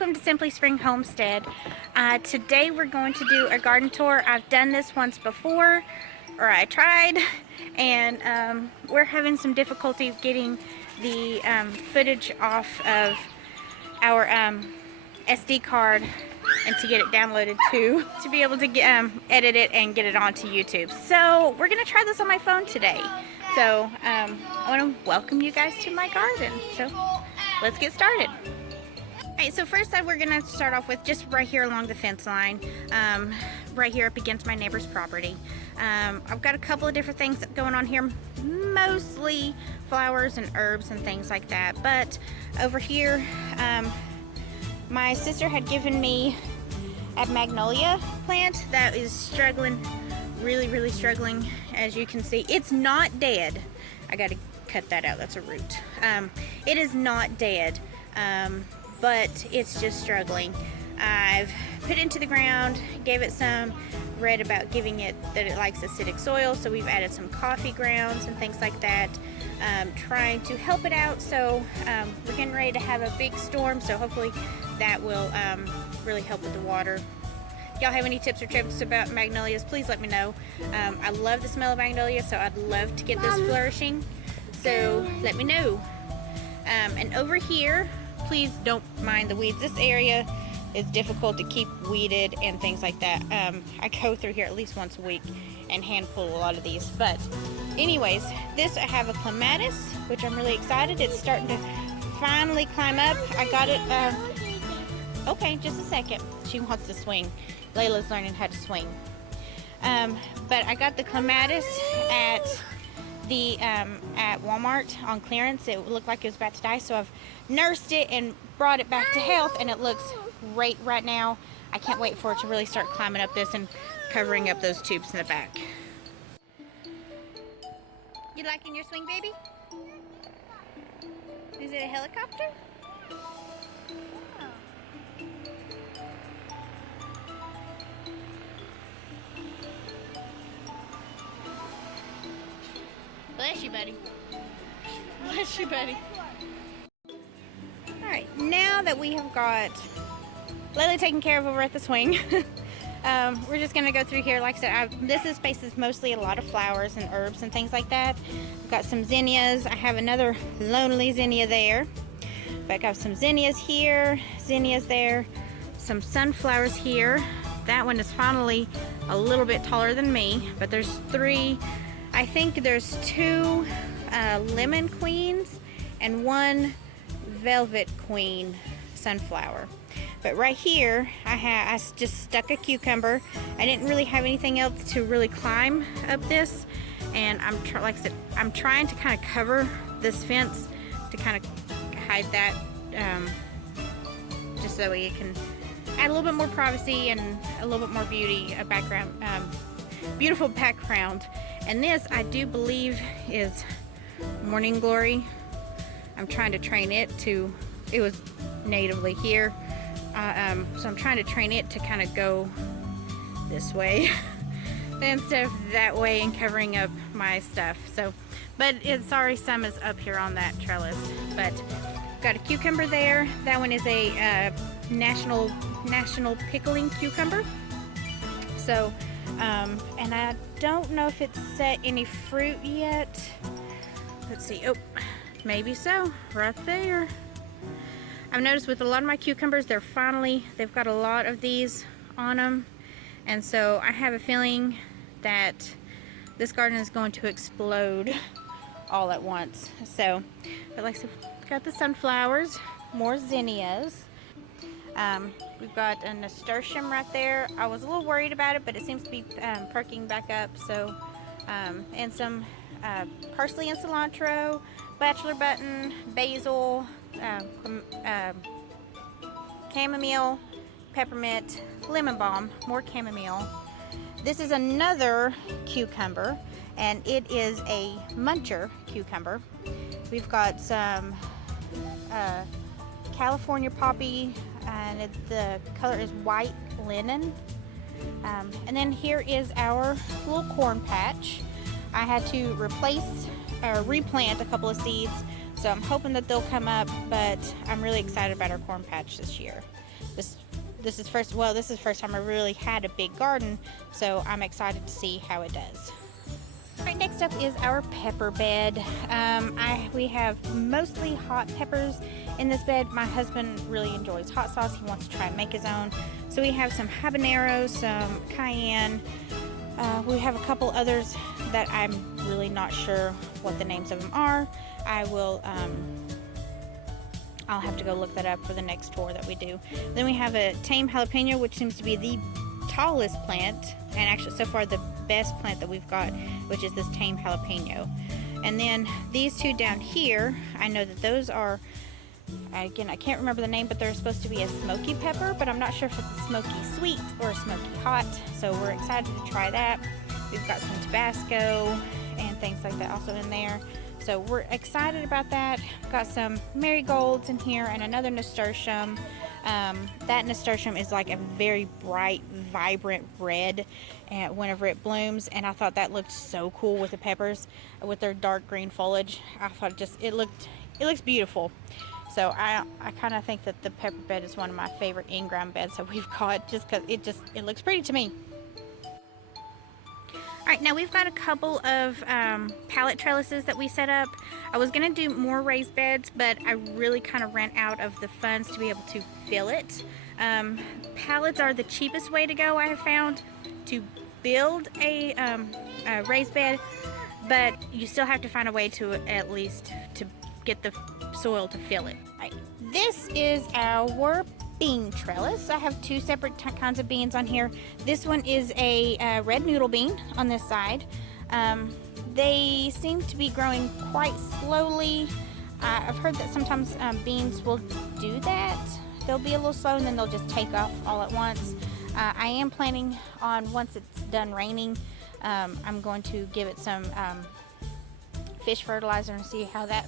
welcome to Simply Spring Homestead. Today we're going to do a garden tour. I've done this once before, or I tried, and we're having some difficulty getting the footage off of our SD card and to get it downloaded to be able to get, edit it and get it onto YouTube. So we're going to try this on my phone today. So I want to welcome you guys to my garden. So let's get started. Alright, so first we're going to start off with just right here along the fence line, right here up against my neighbor's property. I've got a couple of different things going on here, mostly flowers and herbs and things like that. But over here, my sister had given me a magnolia plant that is struggling, really struggling. As you can see, it's not dead. I got to cut that out, that's a root. It is not dead. But it's just struggling. I've put it into the ground, gave it some, read about giving it that it likes acidic soil, so we've added some coffee grounds and things like that, trying to help it out. So we're getting ready to have a big storm, so hopefully that will really help with the water. If y'all have any tips or tricks about magnolias, please let me know. I love the smell of magnolia, so I'd love to get this flourishing, so let me know. And over here, please don't mind the weeds. This area is difficult to keep weeded and things like that. I go through here at least once a week and hand pull a lot of these. But anyways, this I have a clematis, which I'm really excited. It's starting to finally climb up. I got it, okay, just a second. She wants to swing. Layla's learning how to swing. But I got the clematis at Walmart on clearance. It looked like it was about to die, so I've nursed it and brought it back to health, and it looks great right now. I can't wait for it to really start climbing up this and covering up those tubes in the back. You liking your swing, baby? Is it a helicopter? Bless you, buddy. Bless you, buddy. Alright, now that we have got Layla taken care of over at the swing, we're just going to go through here. Like I said, this space is mostly a lot of flowers and herbs and things like that. I've got some zinnias. I have another lonely zinnia there. But I've got some zinnias here, zinnias there, some sunflowers here. That one is finally a little bit taller than me, but there's three. I think there's two lemon queens and one velvet queen sunflower. But right here I just stuck a cucumber. I didn't really have anything else to really climb up this, and like I said, I'm trying to kind of cover this fence to kind of hide that, just so it can add a little bit more privacy and a little bit more beauty, a background, beautiful background. And this, I do believe, is Morning Glory. I'm trying to train it to, it was natively here, so I'm trying to train it to kind of go this way instead of that way and covering up my stuff. So, but it's already, some is up here on that trellis. But got a cucumber there. That one is a national pickling cucumber. So, and I don't know if it's set any fruit yet. Let's see. Oh, maybe so. Right there. I've noticed with a lot of my cucumbers, they've got a lot of these on them. And so I have a feeling that this garden is going to explode all at once. So, but like I said, got the sunflowers, more zinnias. We've got a nasturtium right there. I was a little worried about it, but it seems to be perking back up. So, and some parsley and cilantro, bachelor button, basil, chamomile, peppermint, lemon balm, more chamomile. This is another cucumber, and it is a muncher cucumber. We've got some California poppy, and the color is white linen. And then here is our little corn patch. I had to replant a couple of seeds, so I'm hoping that they'll come up, but I'm really excited about our corn patch this year. this is first time I really had a big garden, so I'm excited to see how it does. All right, next up is our pepper bed. We have mostly hot peppers in this bed. My husband really enjoys hot sauce. He wants to try and make his own. So we have some habanero, some cayenne. We have a couple others that I'm really not sure what the names of them are. I'll have to go look that up for the next tour that we do. Then we have a tame jalapeno, which seems to be the tallest plant, and actually so far the best plant that we've got, which is this tame jalapeno. And then these two down here, I know that those are, again, I can't remember the name, but they're supposed to be a smoky pepper, but I'm not sure if it's a smoky sweet or a smoky hot, so we're excited to try that. We've got some Tabasco and things like that also in there. So we're excited about that. We've got some marigolds in here and another nasturtium. That nasturtium is like a very bright, vibrant red whenever it blooms, and I thought that looked so cool with the peppers, with their dark green foliage. I thought it looks beautiful. So I kind of think that the pepper bed is one of my favorite in-ground beds that we've got, just because it looks pretty to me. Alright, now we've got a couple of pallet trellises that we set up. I was going to do more raised beds, but I really kind of ran out of the funds to be able to fill it. Pallets are the cheapest way to go, I have found, to build a raised bed, but you still have to find a way to at least to get the soil to fill it. Right. This is our bean trellis. I have two separate kinds of beans on here. This one is a red noodle bean on this side. They seem to be growing quite slowly. I've heard that sometimes beans will do that. They'll be a little slow and then they'll just take off all at once. I am planning on, once it's done raining, I'm going to give it some fish fertilizer and see how that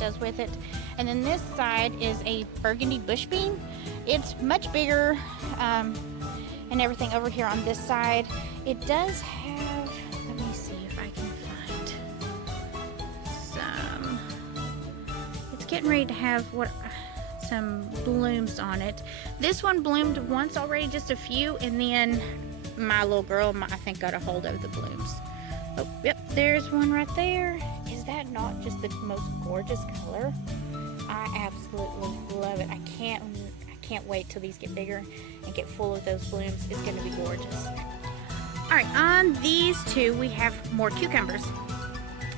does with it. And then this side is a burgundy bush bean. It's much bigger and everything over here on this side. It does have, let me see if I can find some, it's getting ready to have some blooms on it. This one bloomed once already, just a few, and then my little girl, I think, got a hold of the blooms. Oh, yep, there's one right there. Is that not just the most gorgeous color? I absolutely love it. I can't wait till these get bigger and get full of those blooms. It's going to be gorgeous. All right, on these two we have more cucumbers.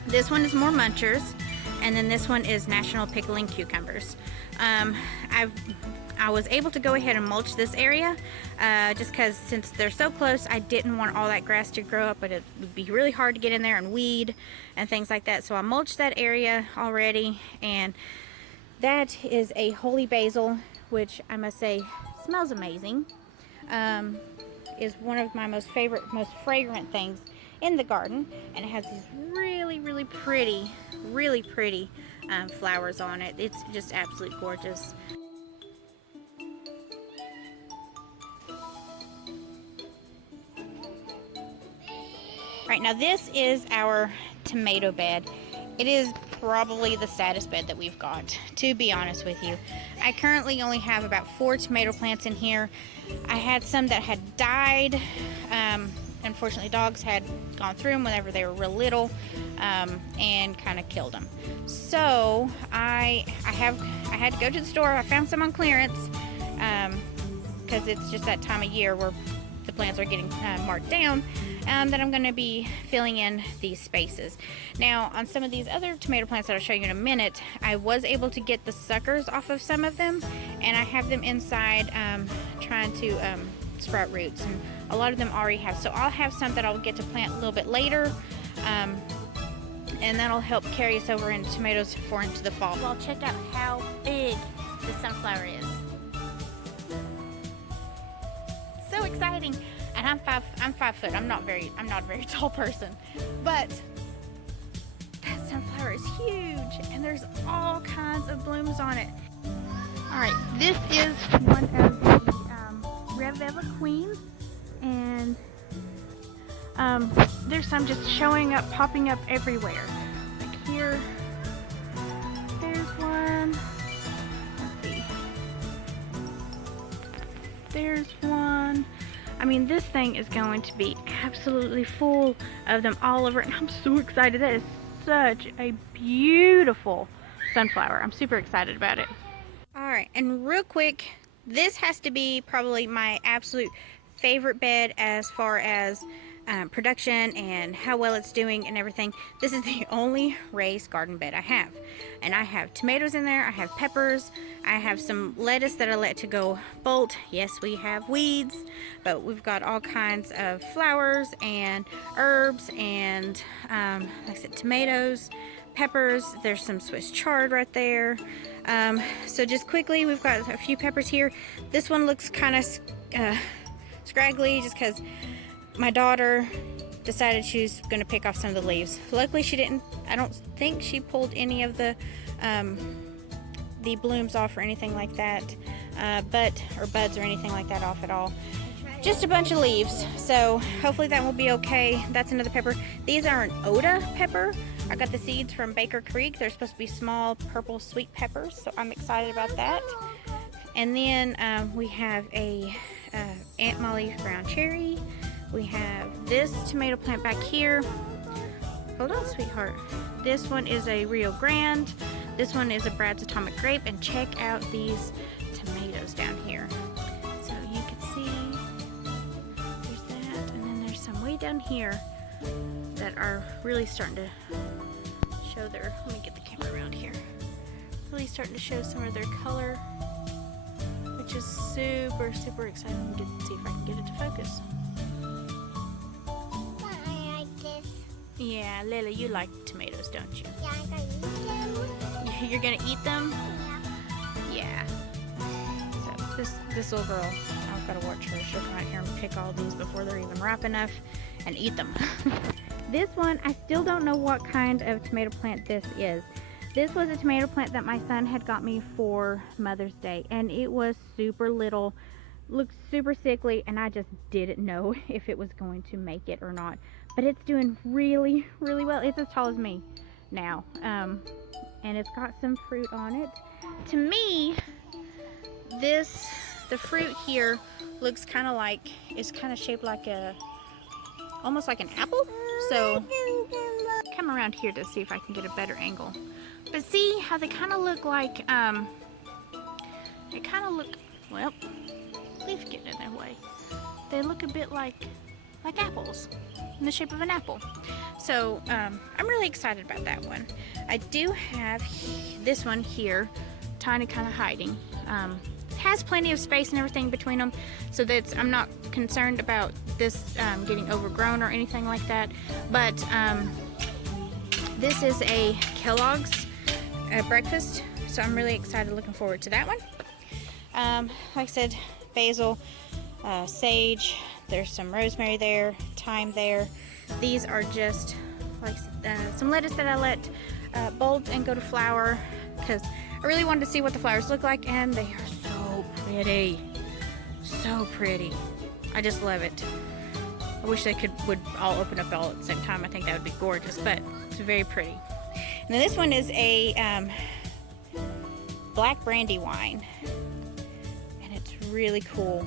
This one is more munchers, and then this one is national pickling cucumbers. I was able to go ahead and mulch this area just because since they're so close, I didn't want all that grass to grow up, but it would be really hard to get in there and weed and things like that. So I mulched that area already, and that is a holy basil, which I must say smells amazing. Is one of my most fragrant things in the garden, and it has these really pretty flowers on it. It's just absolutely gorgeous. Right, now this is our tomato bed. It is probably the saddest bed that we've got, to be honest with you. I currently only have about 4 tomato plants in here. I had some that had died. Unfortunately, dogs had gone through them whenever they were real little and kind of killed them. So I had to go to the store. I found some on clearance because it's just that time of year where the plants are getting marked down. That I'm going to be filling in these spaces. Now, on some of these other tomato plants that I'll show you in a minute, I was able to get the suckers off of some of them, and I have them inside trying to sprout roots, and a lot of them already have. So I'll have some that I'll get to plant a little bit later, and that'll help carry us over into tomatoes into the fall. Well, check out how big the sunflower is. So exciting. And I'm 5 foot. I'm not a very tall person, but that sunflower is huge, and there's all kinds of blooms on it. All right, this is one of the Reveva Queens, and there's some just popping up everywhere. Like here, there's one. Let's see. there's one. I mean, this thing is going to be absolutely full of them all over, and I'm so excited. That is such a beautiful sunflower. I'm super excited about it. All right, and real quick, this has to be probably my absolute favorite bed as far as production and how well it's doing and everything. This is the only raised garden bed I have, and I have tomatoes in there, I have peppers, I have some lettuce that I let to go bolt. Yes, we have weeds, but we've got all kinds of flowers and herbs and like I said, tomatoes, peppers. There's some Swiss chard right there. So just quickly, we've got a few peppers here. This one looks kind of scraggly just because my daughter decided she was going to pick off some of the leaves. Luckily she didn't. I don't think she pulled any of the blooms off or anything like that, or buds or anything like that off at all. Just a bunch of leaves, so hopefully that will be okay. That's another pepper. These are an Oda pepper. I got the seeds from Baker Creek. They're supposed to be small purple sweet peppers, so I'm excited about that. And then we have a Aunt Molly's brown cherry. We have this tomato plant back here. Hold on, sweetheart. This one is a Rio Grande. This one is a Brad's Atomic Grape. And check out these tomatoes down here. So you can see there's that, and then there's some way down here that are really starting to show their, let me get the camera around here, really starting to show some of their color, which is super, super exciting. Let me see if I can get it to focus. I like this. Yeah, Lily, you like tomatoes, don't you? Yeah, I'm gonna eat them. You're gonna eat them? Yeah. Yeah. So this little girl, I've got to watch her. She'll come out here and pick all these before they're even ripe enough and eat them. This one, I still don't know what kind of tomato plant this is. This was a tomato plant that my son had got me for Mother's Day, and it was super little, looked super sickly, and I just didn't know if it was going to make it or not. But it's doing really, really well. It's as tall as me now, and it's got some fruit on it. To me, the fruit here looks kind of like, it's kind of shaped like almost like an apple. So come around here to see if I can get a better angle. But see how they kind of look like, they kind of look, well, leaf getting in their way. They look a bit like apples, in the shape of an apple. So I'm really excited about that one. I do have this one here, tiny, kind of hiding. It has plenty of space and everything between them, so that I'm not concerned about this getting overgrown or anything like that. But this is a Kellogg's breakfast, so I'm really excited, looking forward to that one. Like I said, basil, sage, there's some rosemary there, thyme there. These are just like some lettuce that I let bolt and go to flower, because I really wanted to see what the flowers look like, and they are so pretty. So pretty. I just love it. I wish they would all open up all at the same time. I think that would be gorgeous, but it's very pretty. And then this one is a black brandy wine, and it's really cool.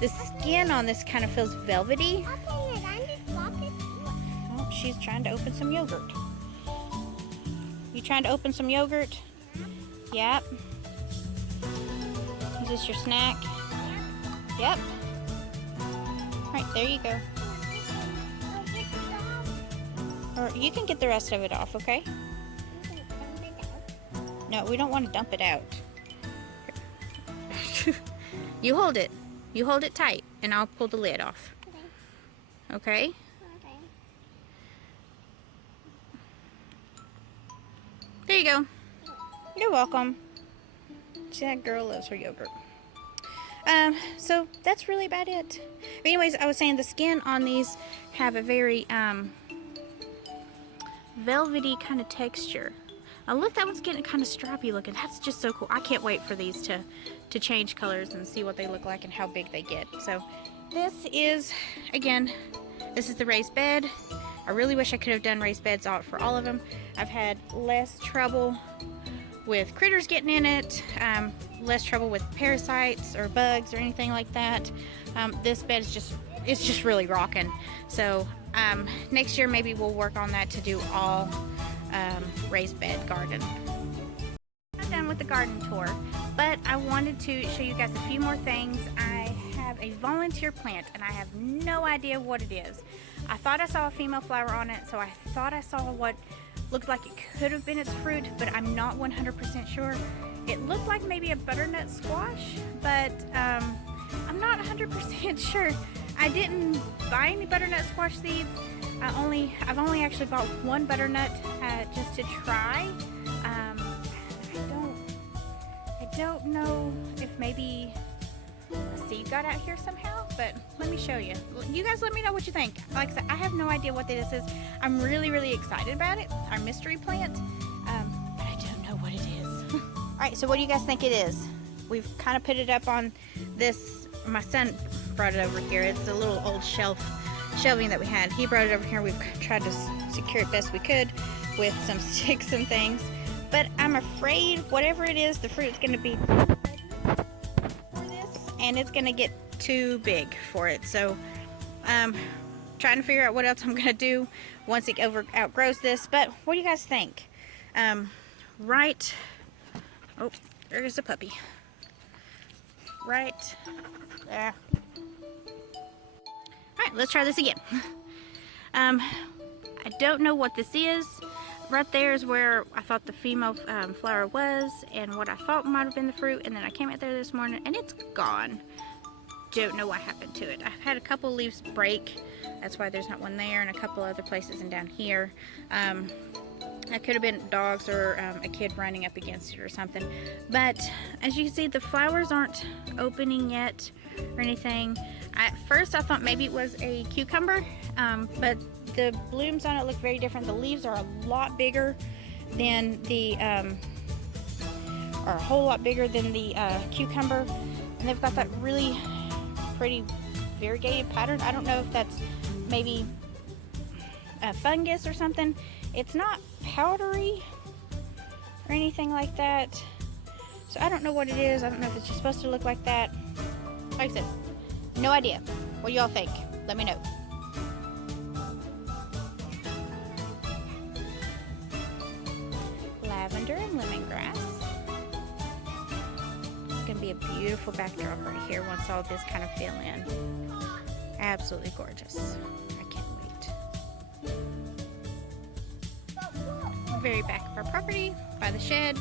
The skin on this kind of feels velvety. Oh, she's trying to open some yogurt. You trying to open some yogurt? Yep. Is this your snack? Yep. Right, there you go. Or you can get the rest of it off, okay? No, we don't want to dump it out. You hold it. You hold it tight, and I'll pull the lid off. Okay? Okay. There you go. You're welcome. That girl loves her yogurt. So that's really about it. But anyways, I was saying the skin on these have a very velvety kind of texture. Now look, that one's getting kind of strappy looking. That's just so cool. I can't wait for these to change colors and see what they look like and how big they get. So this is, again, this is the raised bed. I really wish I could have done raised beds out for all of them. I've had less trouble with critters getting in it, less trouble with parasites or bugs or anything like that. This bed is just really rocking. So next year maybe we'll work on that to do all raised bed garden. I'm done with the garden tour, but I wanted to show you guys a few more things. I have a volunteer plant and I have no idea what it is. I thought I saw a female flower on it, so I thought I saw what looked like it could have been its fruit, but I'm not 100% sure. It looked like maybe a butternut squash, but I'm not 100% sure. I didn't buy any butternut squash seeds. I've only actually bought one butternut just to try. I don't know if maybe a seed got out here somehow, but let me show you. You guys let me know what you think. Like I said, I have no idea what this is. I'm really excited about it, our mystery plant, but I don't know what it is. All right, so what do you guys think it is? We've kind of put it up on this, my son brought it over here. It's a little old shelving that we had. He brought it over here. We've tried to secure it best we could with some sticks and things, but I'm afraid whatever it is, the fruit's going to be for this, and it's going to get too big for it. So trying to figure out what else I'm going to do once it outgrows this. But what do you guys think? Right, oh, there's a puppy right there. Alright, let's try this again. I don't know what this is. Right there is where I thought the female flower was, and what I thought might have been the fruit, and then I came out there this morning and it's gone. Don't know what happened to it. I've had a couple leaves break. That's why there's not one there, and a couple other places and down here. That could have been dogs or a kid running up against it or something. But as you can see, the flowers aren't opening yet or anything. At first I thought maybe it was a cucumber, but the blooms on it look very different. The leaves are a lot bigger than the, or a whole lot bigger than the cucumber. And they've got that really pretty variegated pattern. I don't know if that's maybe a fungus or something. It's not powdery or anything like that. So I don't know what it is. I don't know if it's just supposed to look like that. Like I said, no idea. What do y'all think? Let me know. Lavender and lemongrass. It's going to be a beautiful backdrop right here once all this kind of fill in. Absolutely gorgeous. I can't wait. Very back of our property by the shed.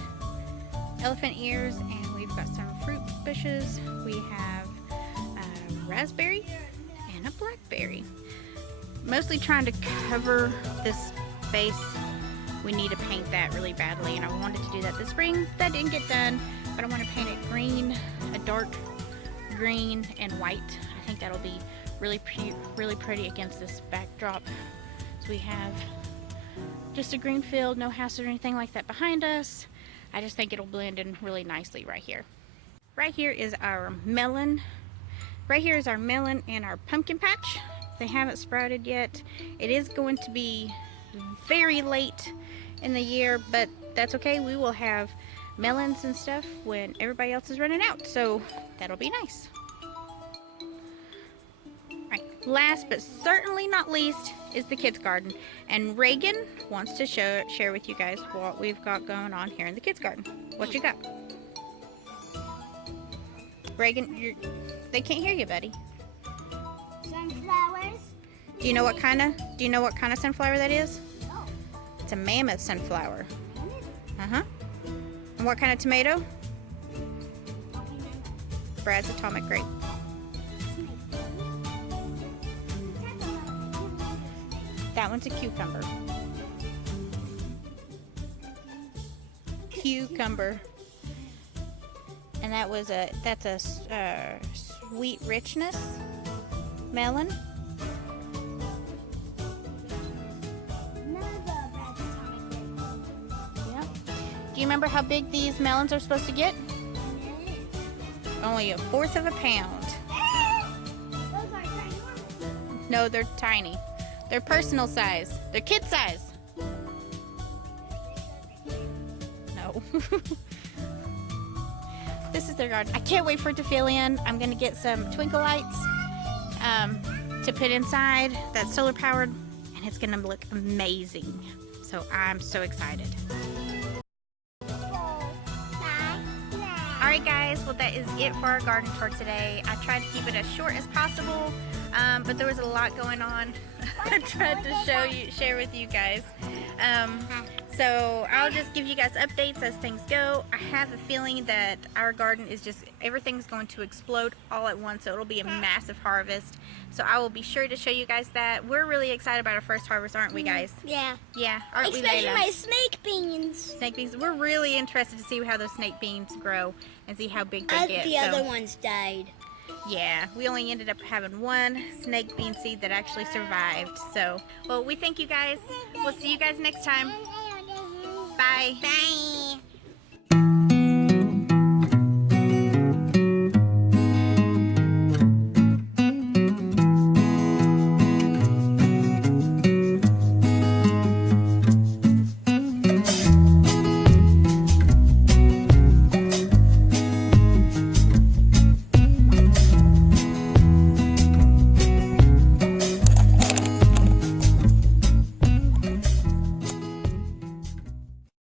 Elephant ears, and we've got some fruit bushes. We have raspberry and a blackberry. Mostly trying to cover this space. We need to paint that really badly, and I wanted to do that this spring. That didn't get done, but I want to paint it green, a dark green and white. I think that'll be really pretty against this backdrop. So we have just a green field, no house or anything like that behind us. I just think it'll blend in really nicely right here. Right here is our melon. Right here is our melon and our pumpkin patch. They haven't sprouted yet. It is going to be very late in the year, but that's okay. We will have melons and stuff when everybody else is running out, so that'll be nice. Right, last but certainly not least is the kids garden, and Reagan wants to share with you guys what we've got going on here in the kids garden. What you got? Reagan, they can't hear you, buddy. Sunflowers. Do you know what kind of sunflower that is? No. It's a mammoth sunflower. Uh-huh. And what kind of tomato? Brad's atomic grape. That one's a cucumber. Cucumber. And that's a sweet richness melon. Yep. Do you remember how big these melons are supposed to get? Only 1/4 of a pound. Those are ginormous. No, they're tiny. They're personal size. They're kid size. No. No. This is their garden. I can't wait for it to fill in. I'm gonna get some twinkle lights to put inside that's solar powered, and it's gonna look amazing. So I'm so excited. Alright guys, well that is it for our garden tour today. I tried to keep it as short as possible, but there was a lot going on. I tried to share with you guys. So I'll just give you guys updates as things go. I have a feeling that our garden is just, everything's going to explode all at once, so it'll be a massive harvest. So I will be sure to show you guys that. We're really excited about our first harvest, aren't we guys? Yeah. Yeah, aren't we, Especially Layla? my snake beans. Snake beans. We're really interested to see how those snake beans grow and see how big they get. The other ones died. Yeah, we only ended up having one snake bean seed that actually survived. So, well, we thank you guys. We'll see you guys next time. Bye. Bye.